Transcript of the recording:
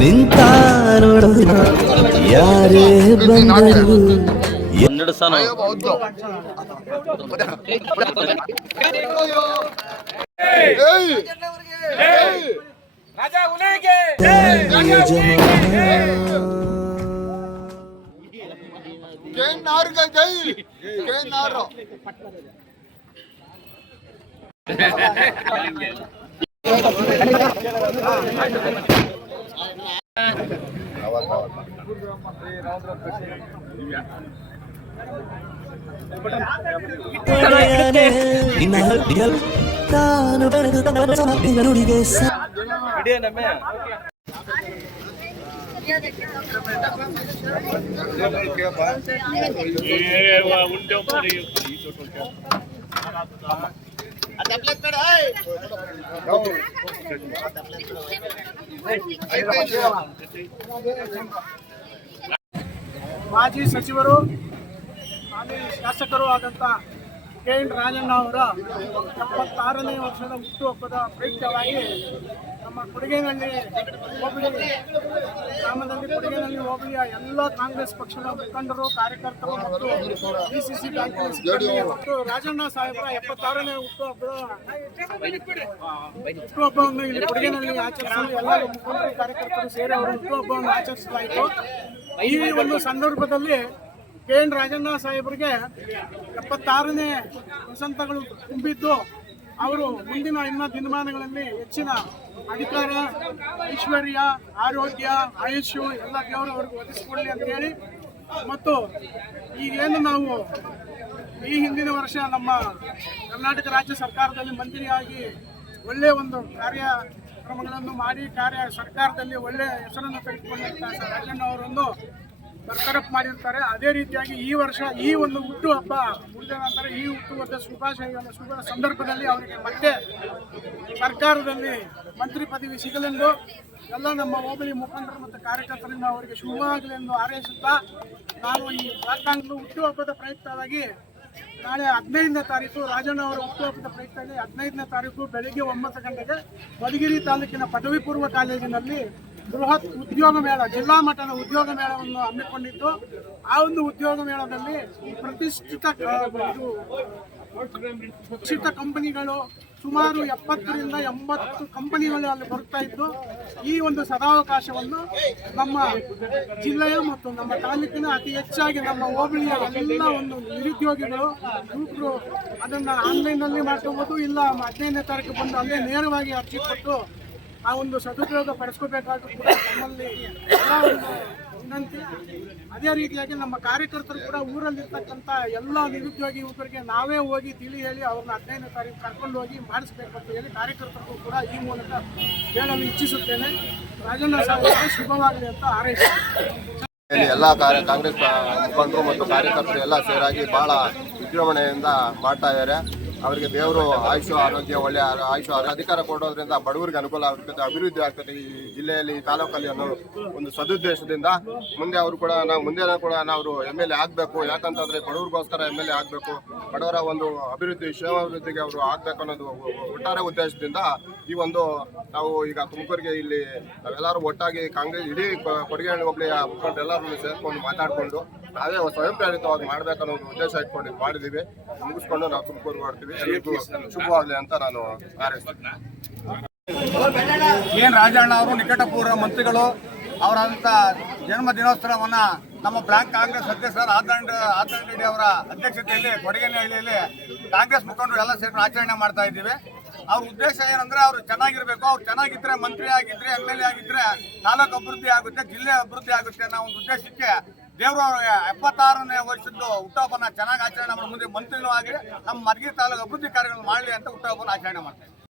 ನಿಂತ ನೋಡೋಣ ಯಾರೇ ಬಂದರು ತಾನು ಬೆಳೆದು ನುಡಿಗೆ ಮಾಜಿ ಸಚಿವರು ಹಾಲಿ ಶಾಸಕರು ಆದಂಥ ಕೆ.ಎನ್. ರಾಜಣ್ಣ ಅವರ 76ನೇ ವರ್ಷದ ಹುಟ್ಟುಹಬ್ಬದ ಪ್ರಯುಕ್ತವಾಗಿ ನಮ್ಮ ಕೊಡಗೇನಹಳ್ಳಿ ಹೋಬಳಿ ಗ್ರಾಮದಲ್ಲಿ ಕೊಡಗೇನಹಳ್ಳಿ ಹೋಬಳಿಯ ಎಲ್ಲ ಕಾಂಗ್ರೆಸ್ ಪಕ್ಷದ ಮುಖಂಡರು, ಕಾರ್ಯಕರ್ತರು ಮತ್ತು ಡಿಸಿಸಿ ಬ್ಯಾಂಕಿನ ಸಿಬ್ಬಂದಿ ಮತ್ತು ರಾಜಣ್ಣ ಸಾಹೇಬರ 76ನೇ ಹುಟ್ಟುಹಬ್ಬವನ್ನು ಇಲ್ಲಿ ಕೊಡಗೇನಹಳ್ಳಿ ಆಚರಿಸಲು ಎಲ್ಲ ಮುಖಂಡರು, ಕಾರ್ಯಕರ್ತರು ಸೇರಿ ಅವರ ಹುಟ್ಟುಹಬ್ಬವನ್ನು ಆಚರಿಸಲಾಯಿತು. ಈ ಒಂದು ಸಂದರ್ಭದಲ್ಲಿ ಕೆ.ಎನ್. ರಾಜಣ್ಣ ಸಾಹೇಬರಿಗೆ 76ನೇ ವಸಂತಗಳು ತುಂಬಿದ್ದು ಅವರು ಮುಂದಿನ ದಿನಮಾನಗಳಲ್ಲಿ ಹೆಚ್ಚಿನ ಅಧಿಕಾರ, ಐಶ್ವರ್ಯ, ಆರೋಗ್ಯ, ಆಯುಷ್ಯು ಎಲ್ಲ ದೇವರು ಅವ್ರಿಗೆ ಒದಗಿಸಿಕೊಡಲಿ ಅಂತೇಳಿ ಮತ್ತು ಈಗೇನು ನಾವು ಈ ಹಿಂದಿನ ವರ್ಷ ನಮ್ಮ ಕರ್ನಾಟಕ ರಾಜ್ಯ ಸರ್ಕಾರದಲ್ಲಿ ಮಂತ್ರಿಯಾಗಿ ಒಳ್ಳೆಯ ಒಂದು ಕಾರ್ಯಕ್ರಮಗಳನ್ನು ಮಾಡಿ ಸರ್ಕಾರದಲ್ಲಿ ಒಳ್ಳೆಯ ಹೆಸರನ್ನು ತೆಗೆದುಕೊಂಡಂಥ ರಾಜಣ್ಣ ಅವರನ್ನು ಬರ್ಕರಪ್ ಮಾಡಿರ್ತಾರೆ. ಅದೇ ರೀತಿಯಾಗಿ ಈ ವರ್ಷ ಈ ಒಂದು ಹುಟ್ಟುಹಬ್ಬ ಮುಗಿದ ನಂತರ ಈ ಹುಟ್ಟುಹಬ್ಬದ ಶುಭ ಸಂದರ್ಭದಲ್ಲಿ ಅವರಿಗೆ ಮತ್ತೆ ಸರ್ಕಾರದಲ್ಲಿ ಮಂತ್ರಿ ಪದವಿ ಸಿಗಲೆಂದು ಎಲ್ಲ ನಮ್ಮ ಹೋಬಳಿ ಮುಖಂಡರು ಮತ್ತು ಕಾರ್ಯಕರ್ತರಿಂದ ಅವರಿಗೆ ಶುಭವಾಗಲಿ ಎಂದು ಹಾರೈಸುತ್ತಾ ನಾನು ಈ ವಾರ್ತಾಂಗಲು ಹುಟ್ಟುಹಬ್ಬದ ಪ್ರಯುಕ್ತವಾಗಿ ನಾಳೆ 15ನೇ ತಾರೀಕು ರಾಜಣ್ಣ ಅವರ ಹುಟ್ಟುಹಬ್ಬದ ಪ್ರಯುಕ್ತವಾಗಿ 15ನೇ ತಾರೀಕು ಬೆಳಗ್ಗೆ 9 ಗಂಟೆಗೆ ಮಧುಗಿರಿ ತಾಲೂಕಿನ ಪದವಿ ಪೂರ್ವ ಕಾಲೇಜಿನಲ್ಲಿ ಬೃಹತ್ ಉದ್ಯೋಗ ಮೇಳ, ಜಿಲ್ಲಾ ಮಟ್ಟದ ಉದ್ಯೋಗ ಮೇಳವನ್ನು ಹಮ್ಮಿಕೊಂಡಿದ್ದು ಆ ಒಂದು ಉದ್ಯೋಗ ಮೇಳದಲ್ಲಿ ಪ್ರತಿಷ್ಠಿತ ಕಂಪನಿಗಳು ಸುಮಾರು 70ರಿಂದ 80 ಕಂಪನಿಗಳು ಅಲ್ಲಿ ಬರುತ್ತಾ ಇದ್ದು ಈ ಒಂದು ಸದಾವಕಾಶವನ್ನು ನಮ್ಮ ಜಿಲ್ಲೆಯ ಮತ್ತು ನಮ್ಮ ತಾಲೂಕಿನ ಅತಿ ಹೆಚ್ಚಾಗಿ ನಮ್ಮ ಹೋಬಳಿಯ ಎಲ್ಲ ಒಂದು ನಿರುದ್ಯೋಗಿಗಳು ಯುವಕರು ಅದನ್ನು ಆನ್ಲೈನ್ನಲ್ಲಿ ಮಾಡ್ಕೋಬೋದು, ಇಲ್ಲ 15ನೇ ತಾರೀಕು ಬಂದು ಅಲ್ಲೇ ನೇರವಾಗಿ ಅರ್ಜಿ ಕೊಟ್ಟು ಆ ಒಂದು ಸದುಪಯೋಗ ಪಡಿಸ್ಕೋಬೇಕಾದ್ರೂ ಕೂಡ ನಮ್ಮಲ್ಲಿ ಎಲ್ಲ ಒಂದು ವಿನಂತಿ. ಅದೇ ರೀತಿಯಾಗಿ ನಮ್ಮ ಕಾರ್ಯಕರ್ತರು ಕೂಡ ಊರಲ್ಲಿರ್ತಕ್ಕಂಥ ಎಲ್ಲ ನಿರುದ್ಯೋಗಿ ಯುವಕರಿಗೆ ನಾವೇ ಹೋಗಿ ತಿಳಿ ಹೇಳಿ ಅವ್ರನ್ನ 15ನೇ ತಾರೀಕು ಕರ್ಕೊಂಡು ಹೋಗಿ ಮಾಡಿಸ್ಬೇಕು ಅಂತ ಹೇಳಿ ಕಾರ್ಯಕರ್ತರಿಗೂ ಕೂಡ ಈ ಮೂಲಕ ಹೇಳಲು ಇಚ್ಛಿಸುತ್ತೇನೆ. ರಾಜಣ್ಣ ಸಾಹೇಬರಿಗೆ ಶುಭವಾಗಲಿ ಅಂತ ಹಾರೈಸುತ್ತೇನೆ. ಎಲ್ಲ ಕಾಂಗ್ರೆಸ್ ಮುಖಂಡರು ಮತ್ತು ಕಾರ್ಯಕರ್ತರು ಎಲ್ಲ ಸೇರಾಗಿ ಬಹಳ ವಿಜೃಂಭಣೆಯಿಂದ ಮಾಡ್ತಾ ಇದ್ದಾರೆ. ಅವರಿಗೆ ದೇವರು ಆಯುಷು ಆರೋಗ್ಯ, ಒಳ್ಳೆಯ ಆಯುಷು ಅಧಿಕಾರ ಕೊಡೋದ್ರಿಂದ ಬಡವರಿಗೆ ಅನುಕೂಲ ಆಗ್ತದೆ, ಅಭಿವೃದ್ಧಿ ಆಗ್ತದೆ ಈ ಜಿಲ್ಲೆಯಲ್ಲಿ, ಈ ತಾಲೂಕಲ್ಲಿ ಅನ್ನೋ ಒಂದು ಸದುದ್ದೇಶದಿಂದ ಮುಂದೆ ಅವರು ಕೂಡ ನಾವು MLA ಆಗಬೇಕು. ಯಾಕಂತಂದ್ರೆ ಬಡವರಿಗೋಸ್ಕರ MLA ಆಗಬೇಕು, ಬಡವರ ಒಂದು ಅಭಿವೃದ್ಧಿ, ಕ್ಷೇಮಾಭಿವೃದ್ಧಿಗೆ ಅವರು ಆಗಬೇಕು ಅನ್ನೋದು ಒಟ್ಟಾರೆ ಉದ್ದೇಶದಿಂದ ಈ ಒಂದು ನಾವು ಈಗ ತುಮಕೂರಿಗೆ ಇಲ್ಲಿ ನಾವೆಲ್ಲರೂ ಒಟ್ಟಾಗಿ ಕಾಂಗ್ರೆಸ್ ಇಡೀ ಕೊಡಗೇನಹಳ್ಳಿ ಹೋಬಳಿಯ ಮುಖಂಡರೆಲ್ಲರೂ ಸೇರ್ಕೊಂಡು ಮಾತಾಡಿಕೊಂಡು ನಾವೇ ಸ್ವಯಂ ಪ್ರೇರಿತವಾಗಿ ಮಾಡ್ಬೇಕನ್ನೋ ಒಂದು ಉದ್ದೇಶ ಇಟ್ಕೊಂಡು ಮಾಡಿದ್ದೀವಿ. ಮುಗಿಸ್ಕೊಂಡು ನಾವು ತುಮಕೂರು ಮಾಡ್ತೀವಿ. ಎಲ್ಲರಿಗೂ ಶುಭವಾಗಲಿ ಅಂತ ನಾನು ಹಾರೈಸ್ತೀನಿ. ಕೆ.ಎನ್. ರಾಜಣ್ಣ ಅವರು ನಿಕಟಪೂರ್ವ ಮಂತ್ರಿಗಳು. ಅವರಂತ ಜನ್ಮ ದಿನೋತ್ಸವವನ್ನು ನಮ್ಮ ಬ್ಲಾಕ್ ಕಾಂಗ್ರೆಸ್ ಅಧ್ಯಕ್ಷರಾದ ಆದರಣ ರೆಡ್ಡಿ ಅವರ ಅಧ್ಯಕ್ಷತೆಯಲ್ಲಿ ಕೊಡಗೇನಹಳ್ಳಿಯಲ್ಲಿ ಕಾಂಗ್ರೆಸ್ ಮುಖಂಡರು ಎಲ್ಲ ಸೇರಿ ಆಚರಣೆ ಮಾಡ್ತಾ ಇದ್ದೀವಿ. ಅವ್ರ ಉದ್ದೇಶ ಏನಂದ್ರೆ ಅವ್ರು ಚೆನ್ನಾಗಿರ್ಬೇಕು, ಅವ್ರು ಚೆನ್ನಾಗಿದ್ರೆ ಮಂತ್ರಿ ಆಗಿದ್ರೆ MLA ಆಗಿದ್ರೆ ತಾಲೂಕು ಅಭಿವೃದ್ಧಿ ಆಗುತ್ತೆ, ಜಿಲ್ಲೆ ಅಭಿವೃದ್ಧಿ ಆಗುತ್ತೆ ಅನ್ನೋ ಒಂದು ಉದ್ದೇಶಕ್ಕೆ ದೇವರು 76ನೇ ವರ್ಷದ್ದು ಹುಟ್ಟುಹಬ್ಬನ ಚೆನ್ನಾಗಿ ಆಚರಣೆ ಮಾಡಿ ಮುಂದೆ ಮಂತ್ರಿನೂ ಆಗಿ ನಮ್ಮ ಮಧುಗಿರಿ ತಾಲೂಕು ಅಭಿವೃದ್ಧಿ ಕಾರ್ಯಗಳನ್ನು ಮಾಡಲಿ ಅಂತ ಹುಟ್ಟುಹಬ್ಬನ ಆಚರಣೆ ಮಾಡ್ತಾರೆ.